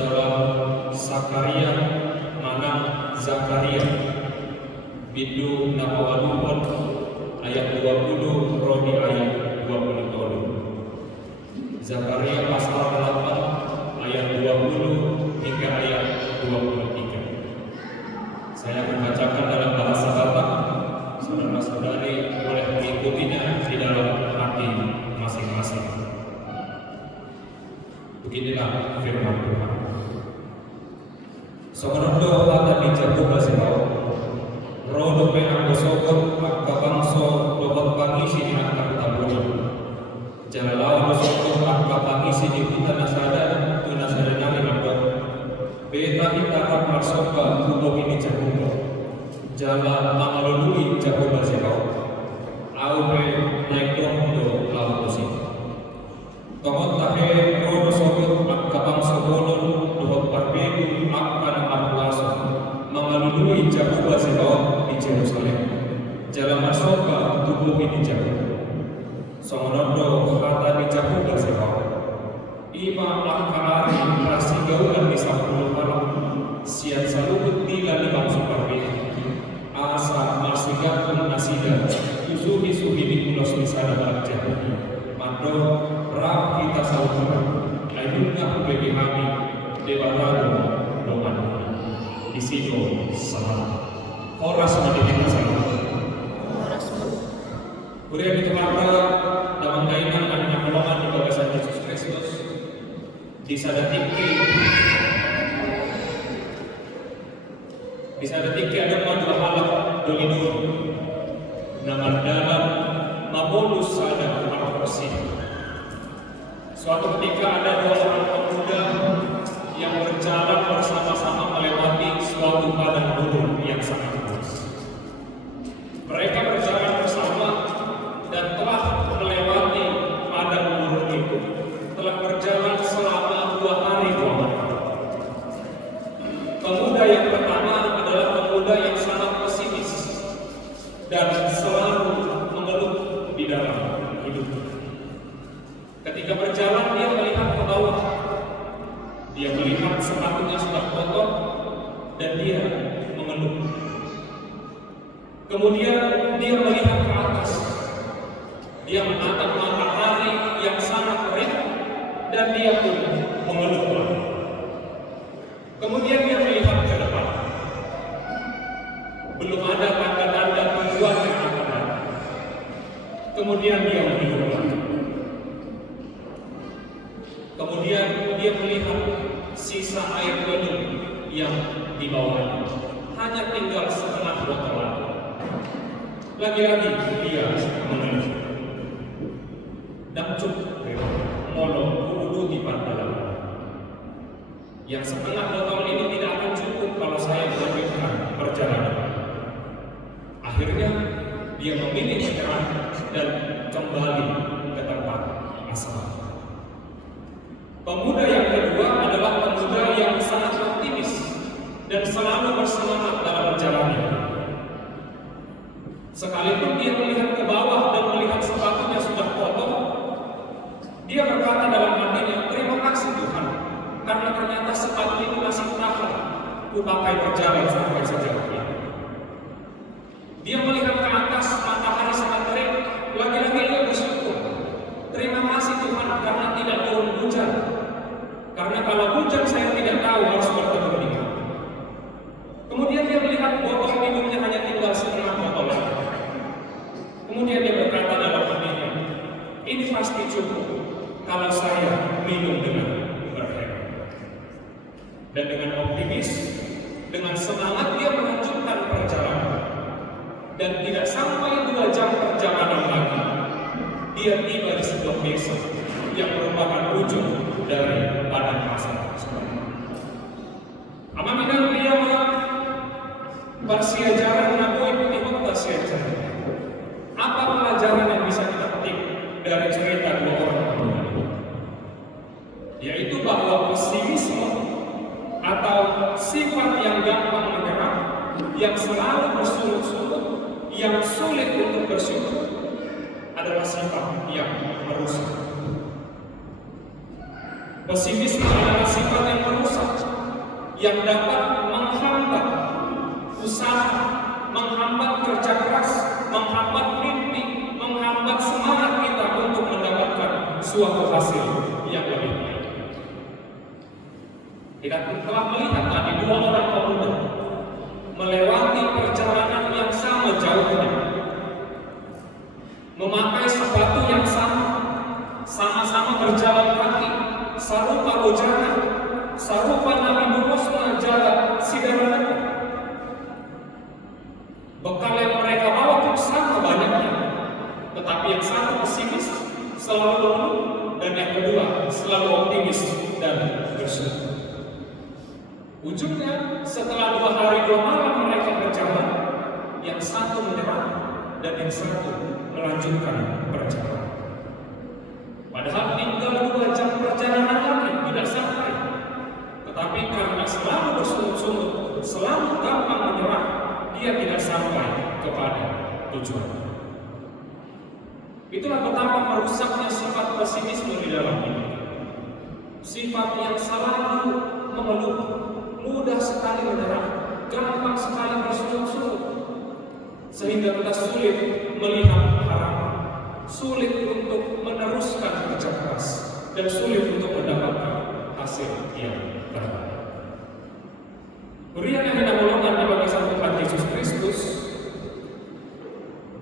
dalam Sakaria mana Zakaria Bidu Nawawadupon ayat 20 Rodi ayat 20 tolu. Zakaria pasal 8 ayat 20 hingga ayat 23. Saya akan bacakan dalam bahasa Batak. Saudara-saudari boleh mengikutinya di dalam hati masing-masing. Beginilah firman Tuhan. Sokonondo hata dijago basibao. Rodo pe ang bosokot agkabangso lobot pangisi di angka tabunan. Jalalao bosokot agkapangisi di hutan nasada tunasada nami abad. Beta kita marsoka kubo ini jago. Jala mangalului jago basibao. Au pe naik do lau kusi. Tomot tahe rodo sokot agkabangso bolon lobot parbegu akan arwaso. Mengalului jago basibao di Jerusalem. Jalan marsoka tubuh ini jago. Songonondo kata di jago basibao. Ima akari rasi gaulan di 10 malam. Sian salubut tila di bangsu parbegu. Asa marsigatun nasida suhi di pulos misada bakja mando rap kita saudara ayunna bagi kami dewarado doan di situ salah horas mendidik salah horas kemudian dikemarga dalam kainan adanya golongan di bagasan Yesus Kristus di sadatiki ada majulah halak dolidun nama dalam mabonus ada marfosi. Suatu ketika ada 2 orang pemuda yang berjalan bersama-sama melewati suatu padang gurun yang sangat luas. Mereka berjalan bersama dan telah melewati padang gurun itu. Telah berjalan selama 2 hari 2 malam. Pemuda yang pertama adalah pemuda yang sangat pesimis dan selalu mengeluh di dalam hidup. Ketika berjalan dia melihat ke bawah, dia melihat sepatunya sudah kotor dan dia mengeluh. Kemudian dia melihat ke atas, dia menatap matahari yang sangat terik dan dia pun mengeluh lagi. Kemudian dia melihat ke depan. Belum ada tanda-tanda tujuan yang akan datang. Kemudian dia mengeluh lagi. Kemudian dia melihat sisa air minum yang di bawahnya. Hanya tinggal setengah botol lagi. Lagi-lagi dia mengeluh. Dan cukup molo kudu di pantalan. Yang setengah botol ini tidak akan cukup kalau saya melanjutkan perjalanan. Akhirnya dia memilih menyerah dan kembali ke tempat asal. Pemuda yang kedua adalah pemuda yang sangat optimis dan selalu bersemangat dalam berjalannya. Sekalipun dia melihat ke bawah dan melihat sepatunya sudah kotor, dia berkata dalam hatinya, terima kasih Tuhan, karena ternyata sepatu ini masih tahan ku pakai berjalan sampai sejauh ini. Dia melihat ke atas, matahari sangat terik, lagi-lagi dia bersyukur. Terima kasih Tuhan karena tidak turun hujan. Karena kalau hujan saya tidak tahu harus berteduh di mana. Kemudian dia melihat botol minumnya hanya tinggal setengah botol lagi. Kemudian dia berkata dalam hatinya, ini pasti cukup kalau saya minum dengan berhemat. Dan dengan optimis, dengan semangat dia melanjutkan perjalanan. Dan tidak sampai 2 jam perjalanan lagi, dia tiba di sebuah desa yang merupakan ujung dari padang pasir. Amaminang dia bersiajaran nabuin ikut bersiajaran. Apa pelajaran yang bisa kita petik dari cerita 2 orang ini? Yaitu bahwa pesimisme atau sifat yang gampang menyerah, yang selalu bersungut-sungut, yang sulit untuk bersyukur adalah sifat yang merusak. Pesimisme adalah sifat yang merusak. yang dapat menghambat usaha, menghambat kerja keras, menghambat mimpi, menghambat semangat kita untuk mendapatkan suatu hasil yang lebih baik. Kita telah melihat tadi dua orang pemuda melewati perjalanan yang sama jauhnya, memakai sepatu yang sama, sama-sama berjalan kaki, sarupa ojana, sarupa Nabi Muhammad jalan sidaran. Bekal yang mereka bawa pun sama banyaknya, tetapi yang satu pesimis, selalu mengeluh, dan yang kedua selalu optimis dan bersyukur. Ujungnya setelah 2 hari 2 malam mereka berjalan, yang satu menyerah dan yang satu melanjutkan perjalanan. Padahal tinggal 2 jam perjalanan lagi tidak sampai, tetapi karena selalu bersungut-sungut, selalu gampang menyerah, dia tidak sampai kepada tujuan. Itulah betapa merusaknya sifat pesimisme di dalam hidup. Sifat yang selalu mengeluh, mudah sekali menyerah, gampang sekali bersungut-sungut, sehingga kita sulit melihat harapan, sulit untuk meneruskan kerja keras, dan sulit untuk mendapatkan hasil yang terbaik. Berian yang didahulukan di barisan Tuhan Yesus Kristus,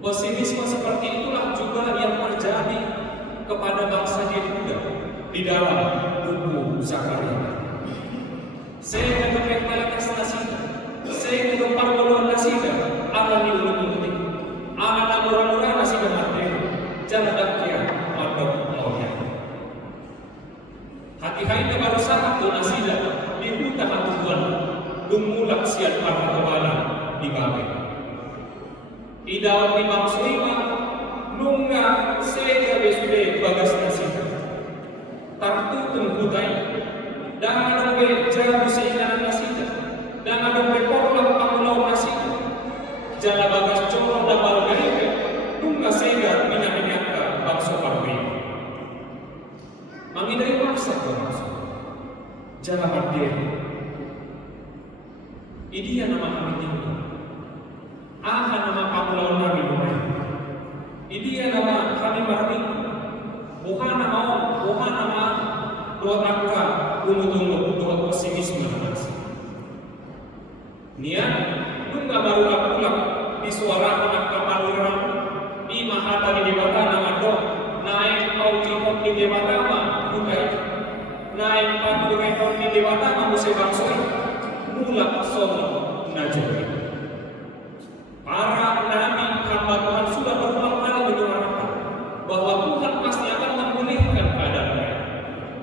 pesimisme seperti itulah juga yang terjadi kepada bangsa Yehuda di dalam buku Zakaria. Saya mendengar malakas nasida, saya mendengar puluhan nasida, Allah diulung-ulung, Allah murah-murah nasida materi, jangan dakia mandok maunya. Hati-hati baru sangat tu nasida, dihuta hatuan, dumulak siat para kepala di babel. Idawan di bangsulima, nunga saya besude bagas nasida, tartu tengkutai, dan ada jalan seinan nasida, dan ada porlang pangulau nasida, jala bagas corong dan balgaibe, nunga sega minyak-minyakka bangsa pabrik. Mangidai maksa bangsa, jala berdiri. Idia nama kami tinggal, aha nama pangulau nami mulai. Idia nama kami marming, bukan nama dua angka tunggu dua pesimisme nasi. Niat nungga baru pulang di suara anak kapaluran di mahata di dewata nama dok naik aujihot di dewata mah bukai naik pandureton di dewata mah musai bangsoi mulak sono najari. Para nabi hamba Tuhan sudah berulang kali menyuarakan bahwa Tuhan pasti akan memulihkan keadaan mereka.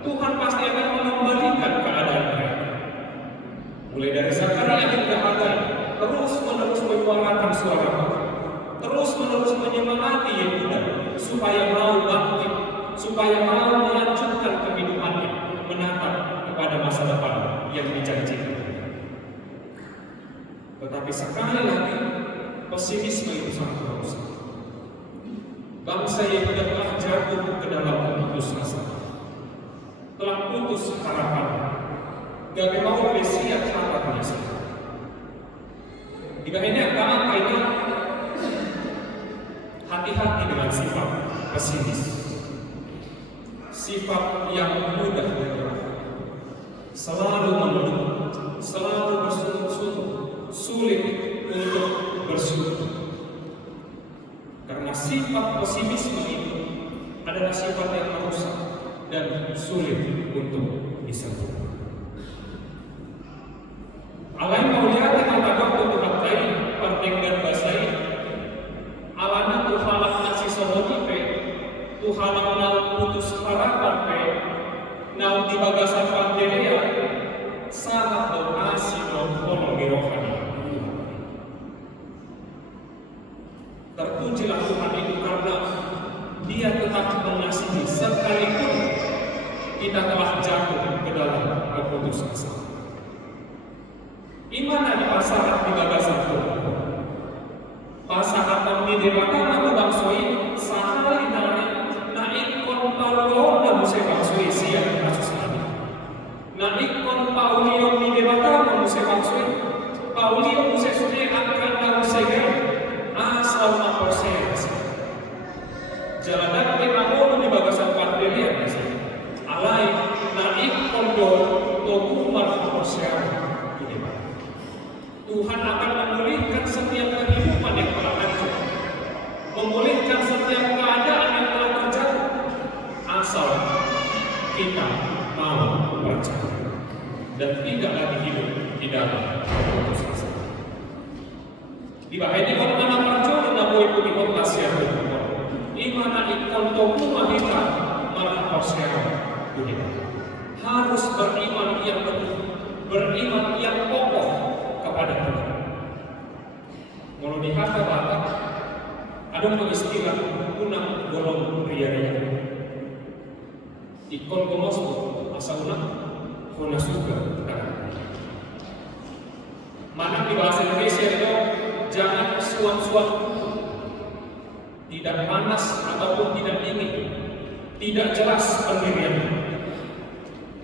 Tuhan pasti akan mengembalikan keadaan mereka. Mulai dari Zakaria hingga Hagai, terus-menerus menyuarakan suara Tuhan, terus-menerus menyemangati Yehuda supaya mau bangkit, supaya mau melanjutkan kehidupannya, menatap kepada masa depan yang dijanjikan. Tetapi sekali lagi, pesimisme itu sangat merusak. Bangsa Yehuda telah jatuh ke dalam putus asa, telah putus harapan, gak mau besiak harapannya sendiri. Jika ini agama ini, hati-hati dengan sifat pesimis, sifat yang mudah menyerah, selalu mengeluh, selalu bersungut-sungut, sulit untuk bersyukur. Karena sifat pesimisme itu adalah sifat yang merusak dan sulit untuk disembuhkan. Alain maulihat yang terdapat untuk katai penting dan basai. Alana tuhalak nasi sohoni pe, tuhalak nau putus harapan pe, nau di bagasan panderia, sangat berasi berkolong di rohani. Terpujilah Tuhan itu karena Dia tetap mengasihi sekalipun kita telah jatuh ke dalam keputusasaan. Imana di pasaran di bagasan Tuhan. Pasaran di dewata nama bangsoi sahali naik konpalon dan musai bangsoi siap kasus ini. Naik konpalon di dewata manusiawi di depan. Tuhan akan memulihkan setiap kehidupan yang telah hancur, memulihkan setiap keadaan yang telah terjadi, asal kita mau percaya dan tidak lagi hidup di dalam putus asa. Di bawah ini mana percaya na buhay ko di kontasya ko. Imana ikonto ko mahita marah percaya dunia. Harus beriman yang betul, beriman yang kokoh kepada Tuhan. Kalau di kata Batak ada istilah unang golong ria-ria. Ikon komos asal unang kona suka. Mana di bahasa Indonesia itu jangan suam-suam, tidak panas ataupun tidak dingin, tidak jelas pendirian.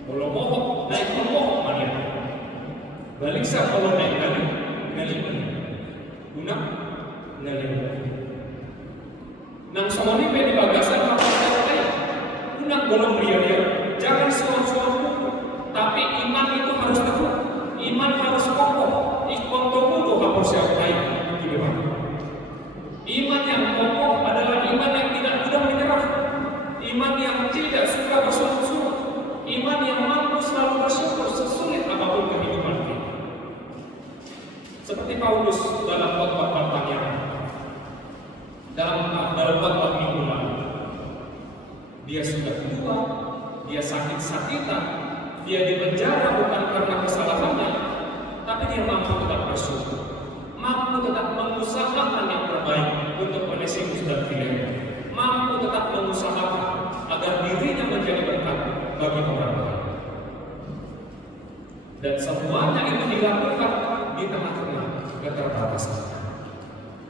Kalau mohon naik mohon mana? Balik sa kalau naik ngali guna ngali. Nang somoni pe di bagasan apa saja? Unang golong ria-ria. Jangan suam-suam, tapi iman itu harus teguh. Iman harus kokoh. Ikon tomudo harus siap baik. Iman yang kokoh adalah iman yang tidak mudah menyerah. Iman yang tidak suka bersungut-sungut. Iman yang mampu selalu bersyukur sesulit apapun kehidupan kita. Seperti Paulus dalam khotbah panjang, dalam khotbah minggu lalu, dia sudah tua, dia sakit-sakitan, dia dipenjara bukan karena kesalahannya, tapi dia mampu tetap bersyukur, mampu tetap mengusahakan yang terbaik untuk Onesimus dan Filemon, mampu tetap mengusahakan agar dirinya menjadi berkat bagi orang lain. Dan semuanya itu dilakukan di tengah-tengah keterbatasan.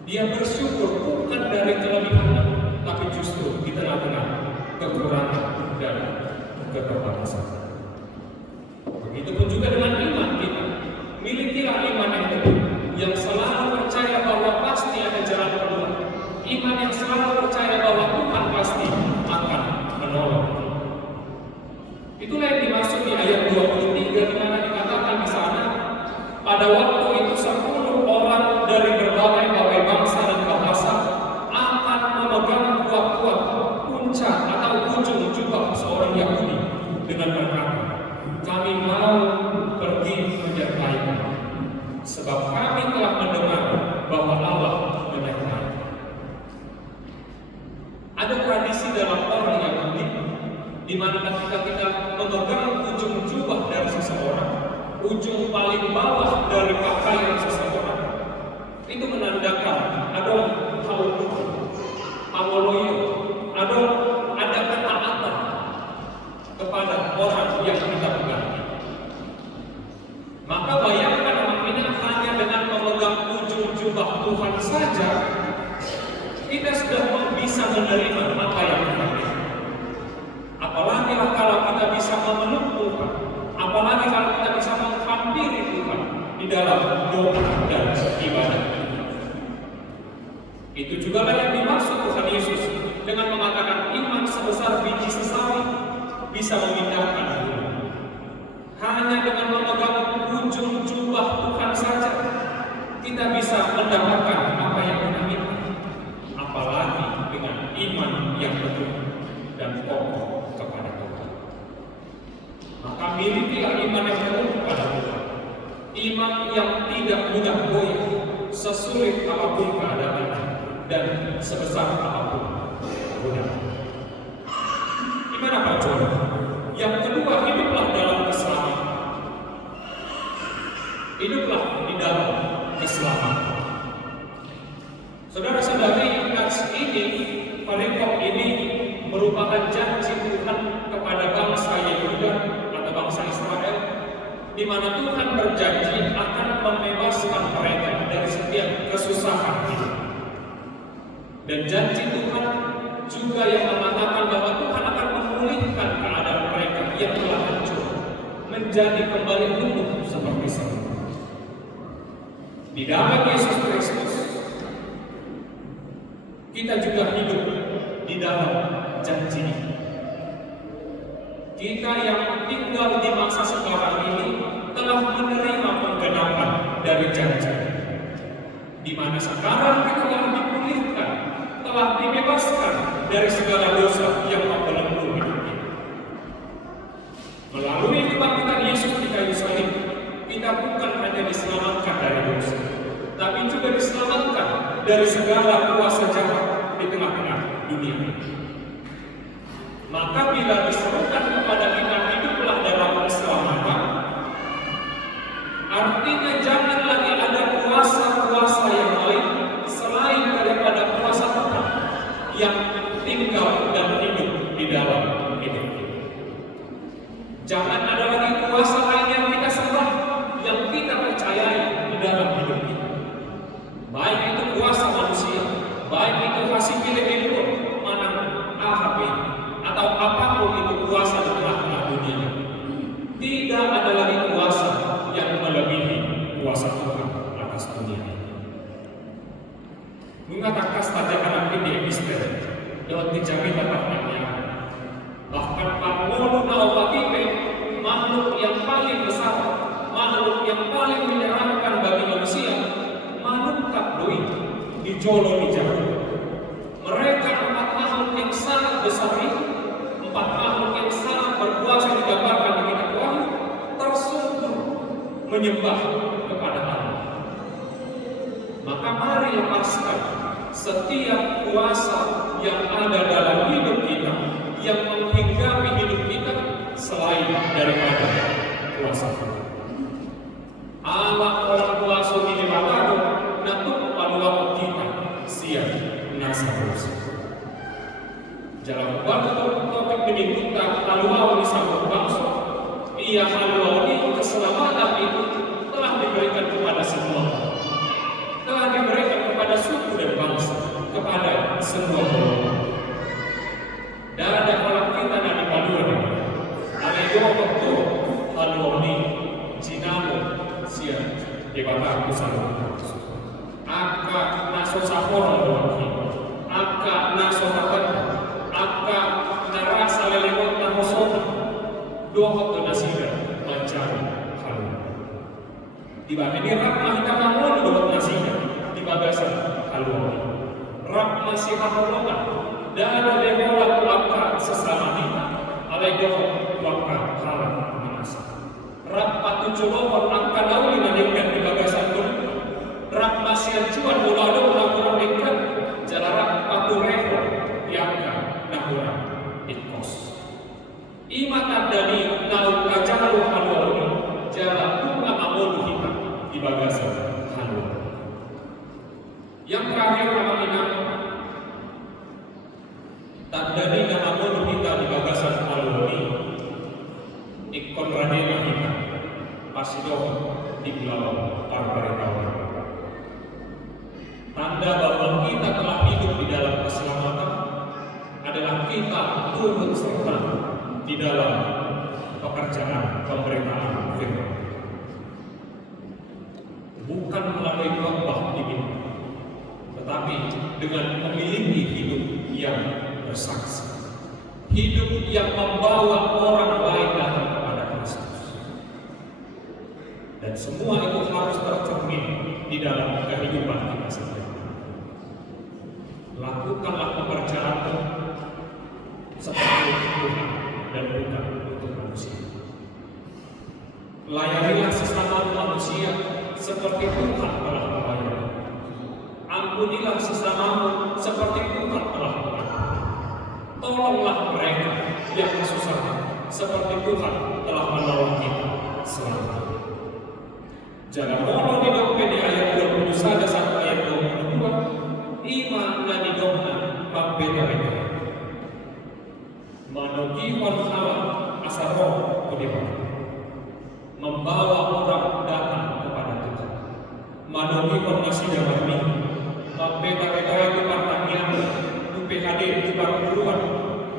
Dia bersyukur bukan dari kelebihannya, tapi justru di tengah-tengah kekurangan dan keterbatasan. Begitupun juga dengan iman kita. Milikilah iman yang teguh, yang selalu percaya bahwa pasti ada jalan keluar. Iman yang selalu percaya bahwa Tuhan pasti akan menolong. Itulah yang dimaksud di ayat 23 di mana dikatakan di sana, pada waktu itu 10 orang dari berbagai bangsa dan bahasa akan memegang kuat-kuat puncak atau ujung jubah seorang Yahudi dengan berkata, kami mau pergi menyertaimu, sebab kami telah mendengar bahwa Allah menyertai. Ada tradisi dalam orang Yahudi di mana ketika kita memegang ujung jubah dari seseorang, ujung paling bawah dari pakaian seseorang, itu menandakan ada hal-hal, amoloyo, ada ketaatan kepada orang yang kita pegang. Maka bayangkan ini hanya dengan memegang ujung jubah Tuhan saja, kita sudah bisa menerima apa yang kita beri. Apalagi kalau kita bisa memeluk Tuhan, apalagi kalau kita bisa menghampiri Tuhan di dalam doa dan ibadah. Itu juga yang dimaksud Tuhan Yesus dengan mengatakan iman sebesar biji sesawi bisa memindahkan gunung. Hanya dengan memegang ujung jubah Tuhan saja kita bisa mendapatkan apa yang kita minta. Apalagi dengan iman yang betul dan kokoh kepada Tuhan. Maka milikilah iman yang penuh kepada Tuhan. Iman yang tidak mudah goyah, sesulit apapun keadaannya dan sebesar apapun gunanya. Gimana Pak Jono? Yang kedua, hiduplah dalam keselamatan. Hiduplah di dalam keselamatan. Saudara-saudari, teks ini, perikop ini merupakan janji Tuhan kepada bangsa Yehuda atau bangsa Israel, di mana Tuhan berjanji akan membebaskan mereka dari setiap kesusahan hidup. Dan janji Tuhan juga yang mengatakan bahwa Tuhan akan memulihkan keadaan mereka yang telah hancur menjadi kembali tumbuh seperti semula. Di dalam Yesus Kristus kita juga hidup di dalam janji ini. Kita yang tinggal di masa sekarang ini telah menerima penggenapan dari janji, di mana sekarang kita telah dipulihkan, telah dibebaskan dari segala dosa yang membelenggu hidup kita. Melalui kebangkitan Yesus di kayu salib, kita bukan hanya diselamatkan dari dosa, tapi juga diselamatkan dari segala kuasa jahat di tengah-tengah dunia ini. Maka bila diserukan kepada kita hiduplah dalam keselamatan, artinya jangan lagi ada kuasa-kuasa yang lain selain daripada kuasa Tuhan yang tinggal dan hidup di dalam hidup kita. Jangan ada lagi kuasa lain yang kita sembah, yang kita percayai di dalam hidup kita. Baik itu kuasa manusia, baik itu hasil pilih-pilih mana AHP, atau apapun itu kuasa di tengah-tengah dunia. Tidak ada lagi kuasa yang melebihi kuasa Tuhan atas dunia. Mengatakan saja anak di Israel dalam dijamin dapatnya. Bahkan Paulus Nawakipe, makhluk yang paling besar, makhluk yang paling menyeramkan bagi manusia, makhluk takdui di Jolo di Jawa. Mereka 4 makhluk yang sangat besar ini, 4 makhluk yang sangat berkuasa digambarkan di kitab Wahyu, tersungkur menyembah kepada Allah. Maka mari lepaskan setiap kuasa yang ada dalam hidup kita, yang menghinggapi hidup kita selain daripada kuasa Tuhan. Allah orang kuasa ini bakal natuk paluang kita siap nasa dosa. Dalam batu topik ini kita haluau di sambut bangsa, ia haluau ini keselamatan itu telah diberikan kepada semua, telah diberikan kepada suku dan bangsa, kepada semua golongan. Dan ada orang kita dan di paduan ini, ada dua waktu haluau ini jinamu siap dibakar bersama. Aka naso sahor lagi, aka naso takat, aka narasa lelewat namosona, dua waktu nasida mencari haluau. Di bawah ini rahmah kita bangun dua nasida di bagasan haluau. Rahmah si haluau dan lewola aka sesama kita, alaidoh aka halang manasa. Rahmah tujuh lohon angka dauli nandikan di bagasan pun. Rahmah sian cuan mulado lakukan ikan jalarak patureho yangka nahura itkos. Imat dari laut kajalu haluau jalan bunga amon kita di bagasan haluau. Yang terakhir nama inang tandani nama amon kita di bagasan haluau ikon radena kita pasidoh di pulau Parbaritawa. Tanda bahwa kita telah hidup di dalam keselamatan adalah kita turut serta di dalam pekerjaan pemerintahan firman. Bukan melalui khotbah di mimbar, tetapi dengan memiliki hidup yang bersaksi, hidup yang membawa orang lain datang kepada Kristus. Dan semua itu harus tercermin di dalam kehidupan kita sendiri. Lakukanlah pekerjaanmu seperti Tuhan dan bukan untuk manusia. Layanilah sesama manusia seperti Tuhan telah melayani. Ampunilah sesamamu seperti Tuhan telah mengampuni. Tolonglah mereka yang kesusahan seperti Tuhan telah menolong kita selama. Jangan mohon didokter di ayat 21 sampai ayat 22. Iman dan didokter berbeda-beda. Manogi wanhala asal roh kedua. Membawa orang datang kepada Tuhan. Manogi wanasi dawami. Berbeda-beda itu pertanyaan. UPHD di perguruan.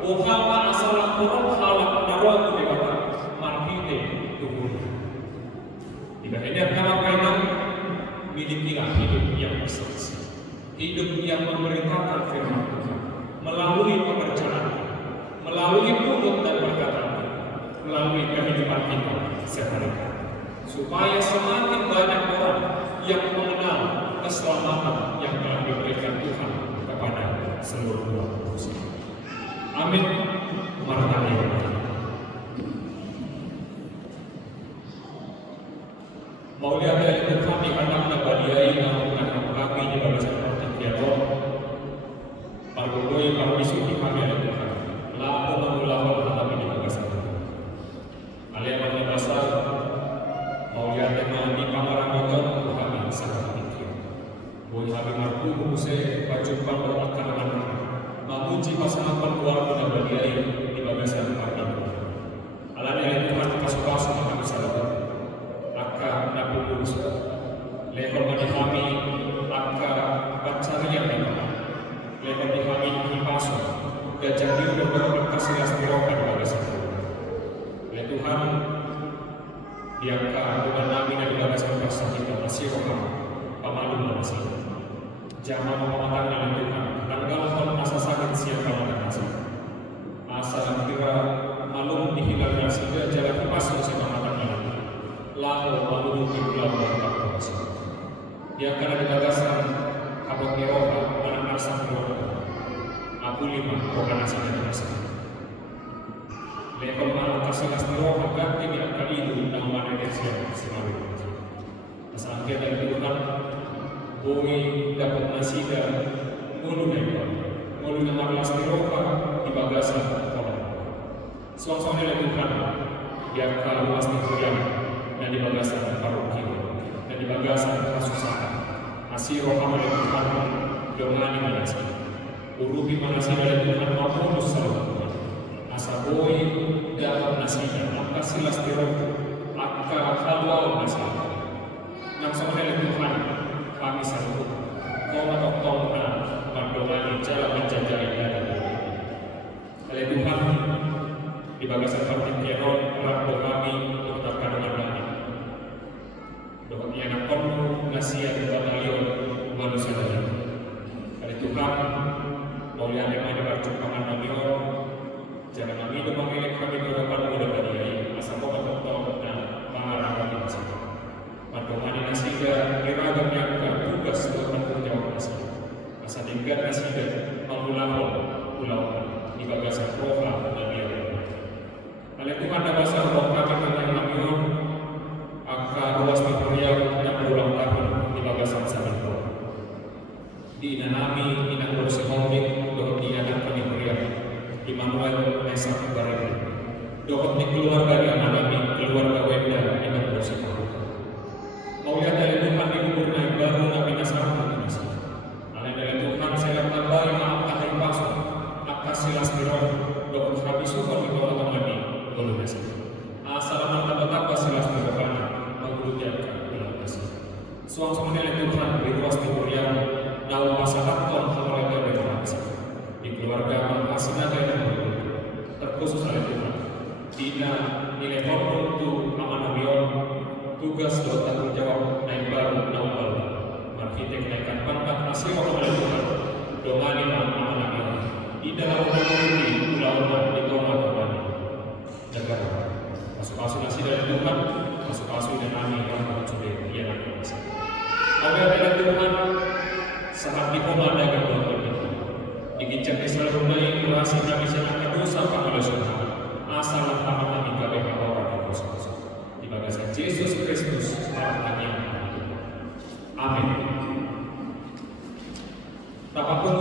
Ohama asal roh halak naruh kedua. Marhite tubuh. Ini karena kainan milikilah hidup yang bersaksi, hidup yang memberitakan firman Tuhan melalui pekerjaan, melalui mulut dan perkataan, melalui kehidupan kita sehari-hari. supaya semakin banyak orang yang mengenal keselamatan yang telah diberikan Tuhan kepada seluruh umat manusia. Amin. Maranatha. Mau lihat dari kami anak nabadiai yang kami di barisan pertikiano Pargogoy Parmisuki kami ada Tuhan laku mengulawal kami di barisan alian mengebasa mau lihat di pangaramoton kami sangat pikir boy kami marku buse pacupan berakaran mamuji pasangan keluarga nabadiai di barisan kami alani oleh Tuhan pasuk-pasuk kami sahabat aka napupulus lekor mani kami aka bacaria memang lekor di kami hipaso gajah diu beberapa kasih aspirokan pada satu oleh Tuhan diangka dengan nabi dan dibagaskan persahitan masih roham pamalu masih jangan mematang dengan Tuhan tanggalkan asa sakit siapa yang kasih asa kira malum dihilangkan sehingga jalan hipaso semangat lalu malu di pulau Bangka. Dia akan ada gagasan kabut Eropa, anak asam Eropa. Aku 5 bukan asal dari asal. Lekor malu kasih Eropa ganti di angka itu dan mana dia siapa selalu. Asal kita dari Tuhan, bumi dapat nasida mulu yang marlas Eropa di bagasan orang. Suang-suang dari Tuhan, dia akan luas di Tuhan. Dan di bagasan paroki dan di bagasan kasusahan asiro amal Tuhan dongani manasi urubi manasi dari Tuhan maupun salam asa boy dalam nasinya maka silas tirok akka halwal nasi nang sama dari Tuhan kami sanggup kau matok-tokna mandongani cara menjajari dari oleh Tuhan di bagasan paroki Keron rambut kami tetapkan dengan kami doa anak penuh nasihat batalion manusia lain. Dari Tuhan, mulia yang ada perjumpaan namion, jangan kami itu mengilik kami berdepan mudah berdiri, asal kau berdoa dan mengarah kami nasihat. Mandomani nasihat, iragam yang tugas untuk tanggung jawab nasihat. Asal tingkat nasihat, pulau di bagasan roha dan biar. Oleh Tuhan ada bahasa roh kami tentang namion, ruas Victoria yang berulang tahun di bagasan Sabito. Di Nanami, Inang Rosi Hombik, dohot di anak Victoria, di Manuel Mesa Barang. Dohot di keluarga di Nanami, keluarga Wenda, Inang Rosi Hombik. Mau lihat dari Tuhan di kubur naik baru, Nabi Nasarun Indonesia. Alai dari Tuhan, saya tambahi maaf kahai pasuk, akas silas dirong, dohot habis sukor di bawah Mami, Indonesia. Assalamualaikum warahmatullahi wabarakatuh. Suang-suang dari Tuhan di ruas Victoria, dalam masyarakat Tuhan keluarga reformasi di keluarga Mahasina dan terkhusus oleh Tuhan. Dina nilai untuk Amanabion, tugas dan tanggung jawab naik baru Nampal, arsitek naikkan pangkat asli oleh Tuhan. Dongani Amanabion di dalam komuniti pulau di Toma Tawani negara. Masuk-masuk nasi dari Tuhan, masuk-masuk dan amin rahmat sudah dia nak masuk. Oleh dengan Tuhan, saat dikomandai Tuhan dikincang Israel runai kurasi kami sangat dosa pangalasan asal langkah kami kabeh orang yang dosa di bagasan Yesus Kristus Tuhan yang amin. Apapun